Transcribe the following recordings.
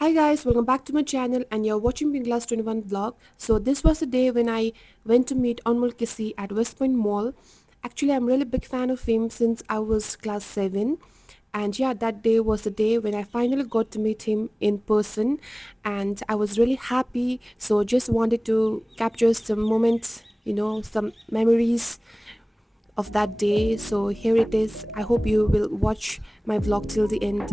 Hi guys, welcome back to my channel and you're watching Pink Glass 21 vlog. So this was the day when I went to meet Anmol Kisi at West Point Mall. Actually, I'm really big fan of him since I was class 7. And yeah, that day was the day when I finally got to meet him in person and I was really happy. So just wanted to capture some moments, some memories of that day. So here it is. I hope you will watch my vlog till the end.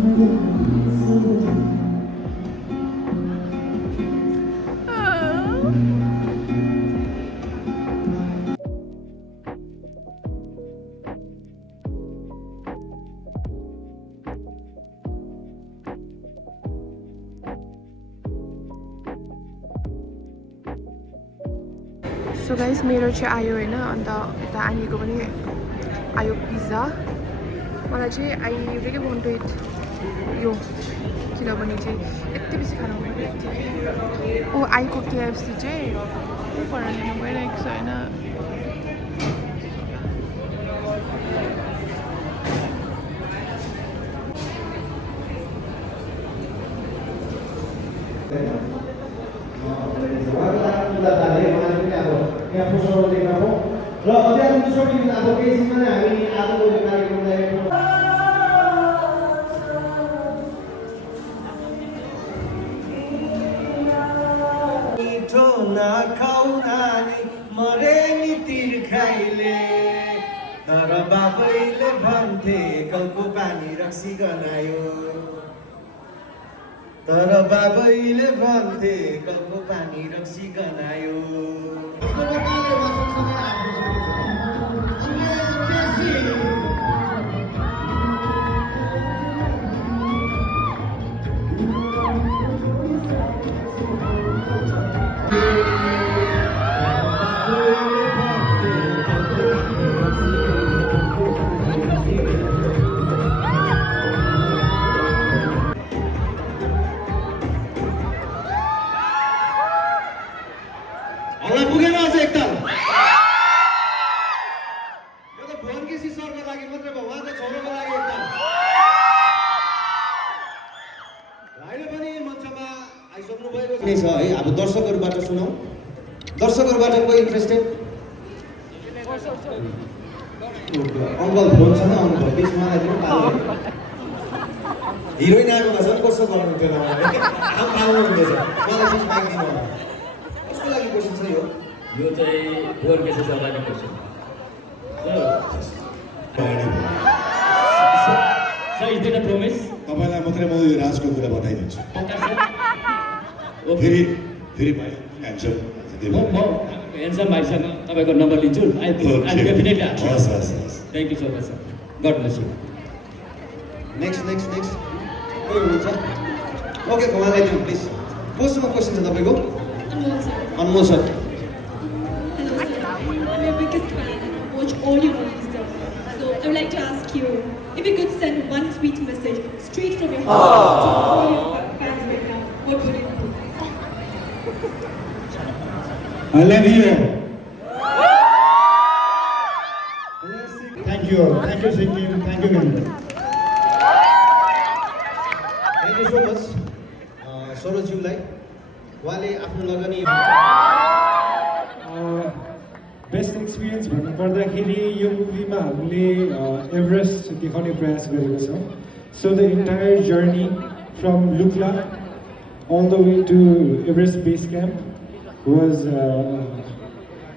So guys मेरो चाहिँ आयो होइन अन्त यता आनीको पनि आयो pizza मलाई चाहिँ I really want to eat यो किनभने चाहिँ यति बेसी खानु मन परिरहेको थियो ओ आईको केएफसी चाहिँ पर लिनु गइरहेको छ होइन यहाँ पोस्टरहरू देख्न पाऊँ र अध्यात्म दोस्रो अब केसीमा नै हामी आजको यो कार्यक्रमलाई मिठो नखाऊ नानी मरे नि तिर्खाइले तर बाबैले भन्थे कलको पानी रक्सी गनायो तर बाबैले भन्थे कलको पानी रक्सी गनायो हल्ला पुगेन अझ एकताल यो त भुवन केसी सरको लागि मात्रै भयो उहाँको छोरोको लागि एकताल भाइले पनि मञ्चमा आइसक्नु भएको छ है अब दर्शकहरूबाट सुनौ दर्शकहरूबाट कोही इन्ट्रेस्टेड अङ्कल फोन छ न अङ्कल प्लिज मलाई दिनु पाल्नु हिरोइन आएको भए झन् कस्तो गर्नुहुन्थ्यो मलाई आम पाल्नु हुँदैछ मलाई प्लिज माइक दिनु होला कसको लागि क्वेसन छ यो चाहिँ भुवन केसी सरलाई question sir is that a promise तपाईलाई मात्रै म यो राजको कुरा बताइदिन्छु फेरि फेरि भाइ ह्यान्डसम म हेन्डसम भाइसँग तपाईँको नम्बर लिन्छु आई डेफिनेटली हस् हस् हस् thank you so much sir god bless you next कोही हुनुहुन्छ ओके उहाँलाई दिनु प्लिज कोसँग क्वेसन छ तपाईँको अनमोल sir I'm your biggest fan and I watch all your movies done. So I would like to ask you if you could send one sweet message straight from your heart to all your fans right now, what would it be? I love you. Thank you, Sikkim. Thank you, Gandhi. Thank you so much. सरोजज्यूलाई उहाँले आफ्नो लगनी best experience भन्नुपर्दाखेरि यो मुभीमा हामीले Everest देखाउने प्रयास गरेको छौँ so the entire journey from Lukla all the way to Everest base camp was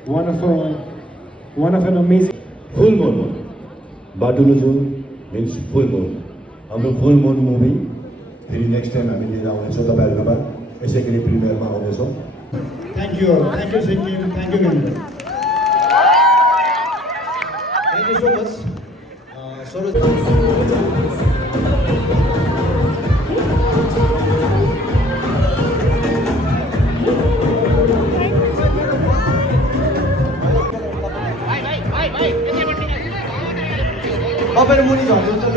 one of an amazing full moon बाटुलो जुन मिन्स फुल मुन हाम्रो फुल मुन मुभी फेरि नेक्स्ट टाइम हामी लिएर आउनेछौँ तपाईँहरूमा यसै गरी प्रिमियरमा आउनेछौँ Thank you Sikkim, thank you Gandhi. Thank you so much. Soroj. तपाईहरु मुनि झर्नुहुन्छ